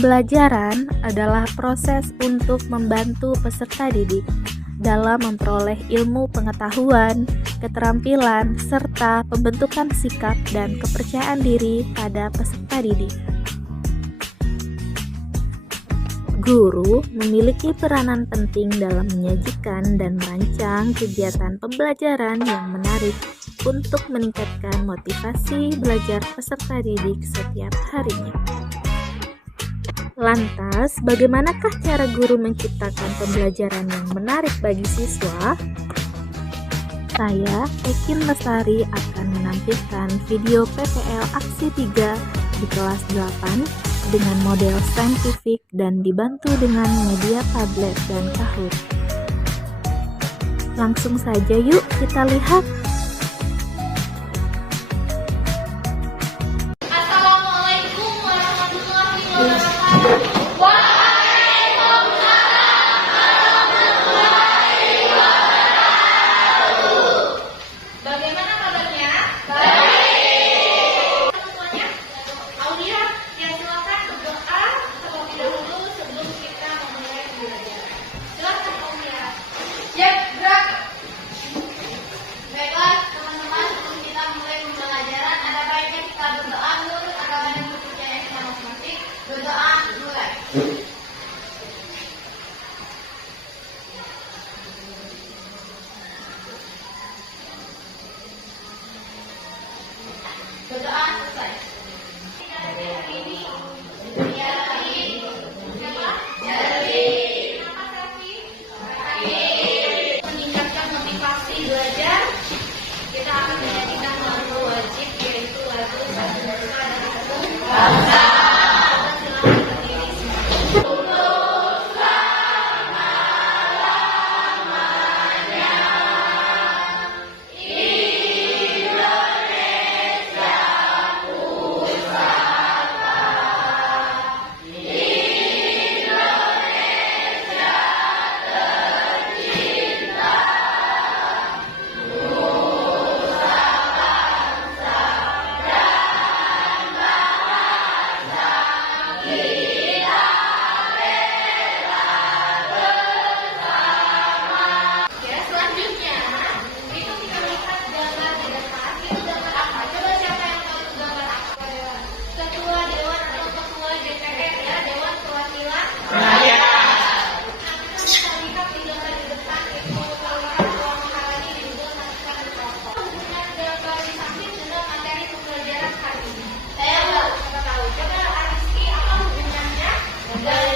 Pembelajaran adalah proses untuk membantu peserta didik dalam memperoleh ilmu pengetahuan, keterampilan, serta pembentukan sikap dan kepercayaan diri pada peserta didik. Guru memiliki peranan penting dalam menyajikan dan merancang kegiatan pembelajaran yang menarik untuk meningkatkan motivasi belajar peserta didik setiap harinya. Lantas, bagaimanakah cara guru menciptakan pembelajaran yang menarik bagi siswa? Saya, Ekin Lestari, akan menampilkan video PPL Aksi 3 di kelas 8 dengan model saintifik dan dibantu dengan media tablet dan Kahoot. Langsung saja yuk kita lihat. Assalamualaikum warahmatullahi wabarakatuh. Bagaimana kabarnya? Baik. Semuanya? Aulia, ya silakan berdoa terlebih dahulu sebelum kita memulai pembelajaran. Silakan Aulia. Ya, gerak. Baiklah teman-teman, sebelum kita mulai pembelajaran, ada baiknya kita berdoa dulu agar ada kepercayaan kita masing-masing. Berdoa mulai. Berdoa selesai. Meningkatkan motivasi belajar, kita akan menyanyikan lagu wajib, yaitu lagu Satu Nusa dan Satu Bangsa. Silakan berdiri semua. Ya, selanjutnya itu kita lihat gambar di depan. Itu gambar apa? Coba siapa yang tahu itu gambar apa? Ketua Dewan atau Ketua DPR ya, Dewan Perwakilan Rakyat. Kita bisa lihat di gambar di depan itu terlihat Puan Maharani dan juga melakukan mikrofon. Hubungan gambar di samping dengan materi pembelajaran hari ini. Saya nggak tahu. Coba Ariski, apa hubungannya gambar di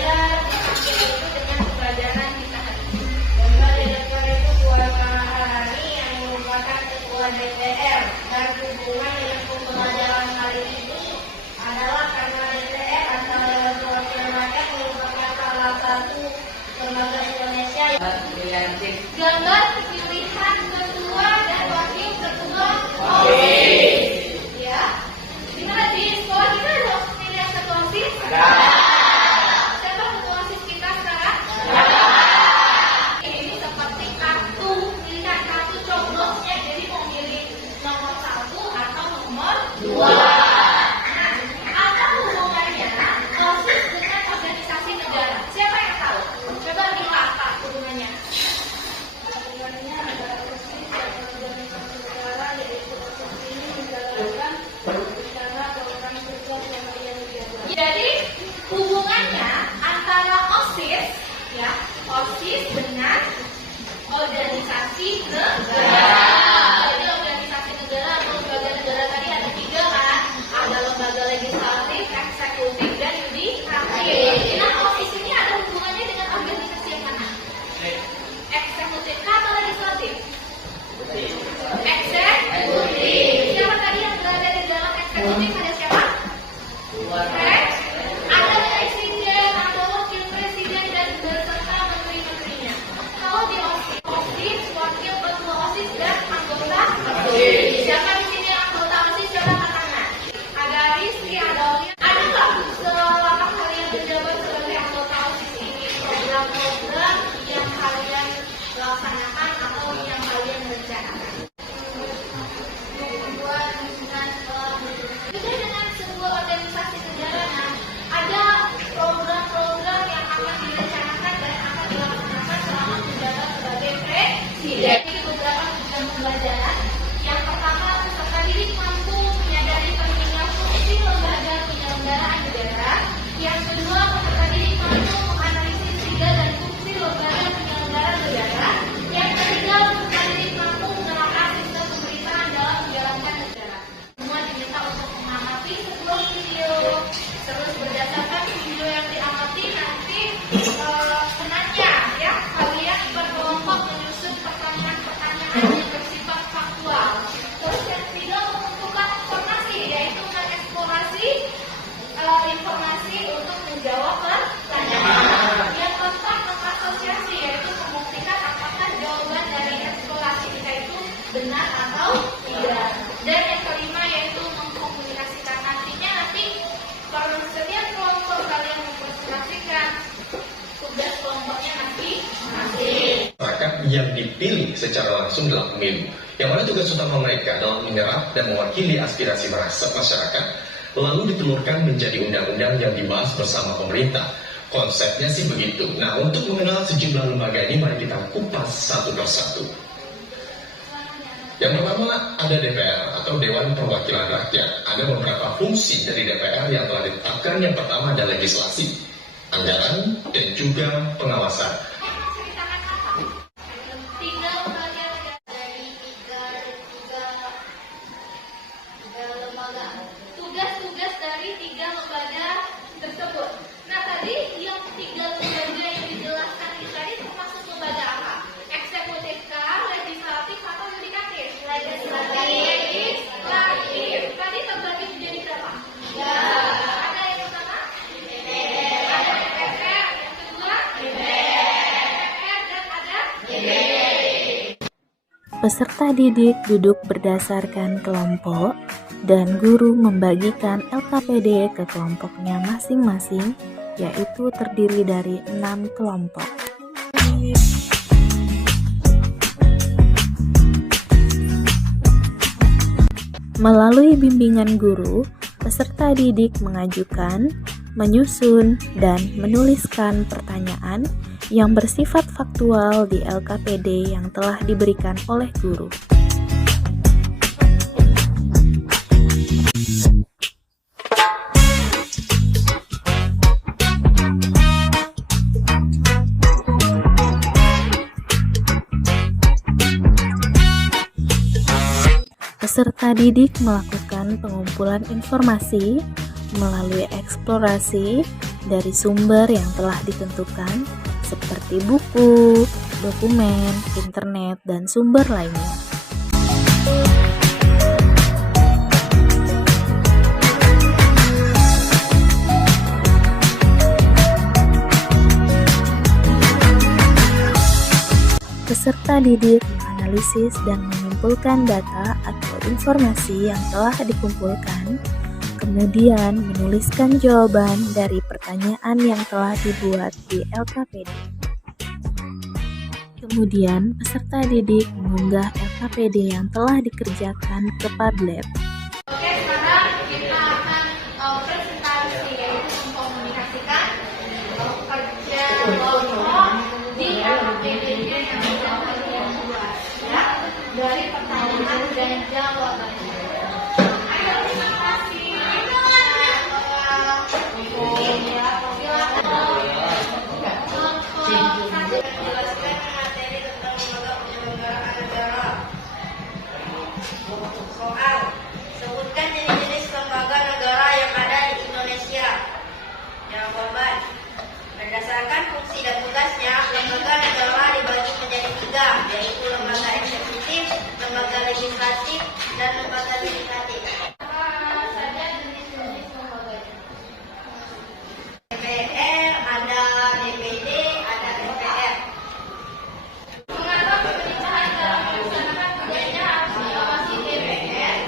samping itu dengan pembelajaran kita hari ini? Gambar di depan itu Puan Maharani yang merupakan Ketua DPR, dan hubungan dengan pembelajaran hari ini adalah karena DPR atau Dewan Perwakilan Rakyat merupakan salah satu lembaga Indonesia yang gambar pemilihan ketua dan wakil ketua OSIS. Ya, gimana di sekolah kita ada pemilihan ketua OSIS? Siapa ketua OSIS kita sekarang? Ini seperti kartu, pilihan kartu coblosnya, jadi mau milih nomor 1 atau nomor 2. Nah, apa hubungannya OSIS dengan organisasi negara? Siapa yang tahu? Coba lihat apa hubungannya? yang dipilih secara langsung dalam pemilu, yang mana tugas utama mereka adalah menyerap dan mewakili aspirasi masyarakat, lalu ditelurkan menjadi undang-undang yang dibahas bersama pemerintah. Konsepnya sih begitu. Nah, untuk mengenal sejumlah lembaga ini, mari kita kupas satu persatu. Yang pertama ada DPR atau Dewan Perwakilan Rakyat. Ada beberapa fungsi dari DPR yang telah ditetapkan. Yang pertama ada legislasi, anggaran, dan juga pengawasan. Tiga lembaga dari tiga lembaga. Tugas-tugas dari tiga lembaga tersebut. Nah, tadi yang tiga lembaga yang dijelaskan tadi termasuk lembaga apa? Eksekutif kah, legislatif atau yudikatif? Legislatif. Tadi terbagi menjadi berapa? Ya. Ada yang pertama? DPR. Ada DPR. Yang kedua? DPR. Dan ada DPR. Peserta didik duduk berdasarkan kelompok dan guru membagikan LKPD ke kelompoknya masing-masing, yaitu terdiri dari 6 kelompok. Melalui bimbingan guru, peserta didik mengajukan, menyusun, dan menuliskan pertanyaan yang bersifat faktual di LKPD yang telah diberikan oleh guru. Peserta didik melakukan pengumpulan informasi melalui eksplorasi dari sumber yang telah ditentukan seperti buku, dokumen, internet, dan sumber lainnya. Peserta didik menganalisis dan mengumpulkan data atau informasi yang telah dikumpulkan, kemudian menuliskan jawaban dari pertanyaan yang telah dibuat di LKPD. Kemudian, peserta didik mengunggah LKPD yang telah dikerjakan ke Padlet. Oke, sekarang kita akan presentasi, yaitu mengkomunikasikan kerja kelompok di LKPD-nya yang sudah kalian buat, ya, dari pertanyaan dan jawabannya. Ayo, terima kasih. Menjelaskan materi tentang lembaga penyelenggaraan negara. Soal, sebutkan jenis-jenis lembaga negara yang ada di Indonesia. Jawaban, berdasarkan fungsi dan tugasnya, lembaga negara dibagi menjadi 3, yaitu lembaga eksekutif, lembaga legislatif, dan lembaga yudikatif. Apa saja jenis-jenis lembaganya? DPR, ada DPD, ada MPR. Mengapa pemerintahan dalam melaksanakan tugasnya harus diawasi DPR?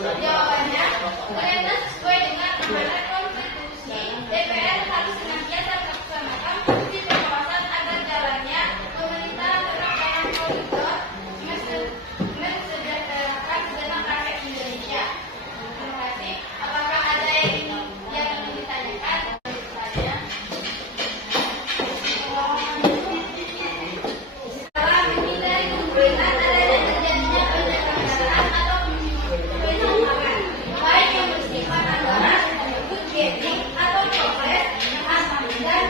Jawabannya, ternyata sesuai dengan amanat konstitusi, DPR harus senantiasa melaksanakan fungsi pengawasan agar jalannya pemerintahan berkelanjutan koruptor, mensejahterakan segenap rakyat Indonesia. Terima kasih. Apakah ada yang ditanyakan? Saya. Setelah menghindari kemungkinan adanya terjadinya penyalahgunaan atau penyimpangan, baik yang bersifat anggaran, budgeting, atau progres yang aman dan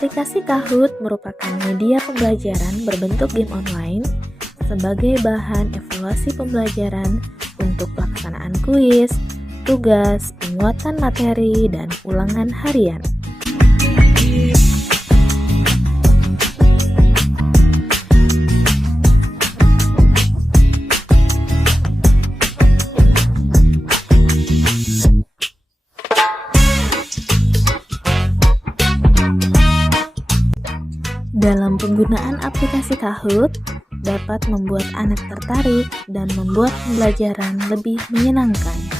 Aplikasi Kahoot merupakan media pembelajaran berbentuk game online sebagai bahan evaluasi pembelajaran untuk pelaksanaan kuis, tugas, penguatan materi, dan ulangan harian. Dalam penggunaan aplikasi Kahoot, dapat membuat anak tertarik dan membuat pembelajaran lebih menyenangkan.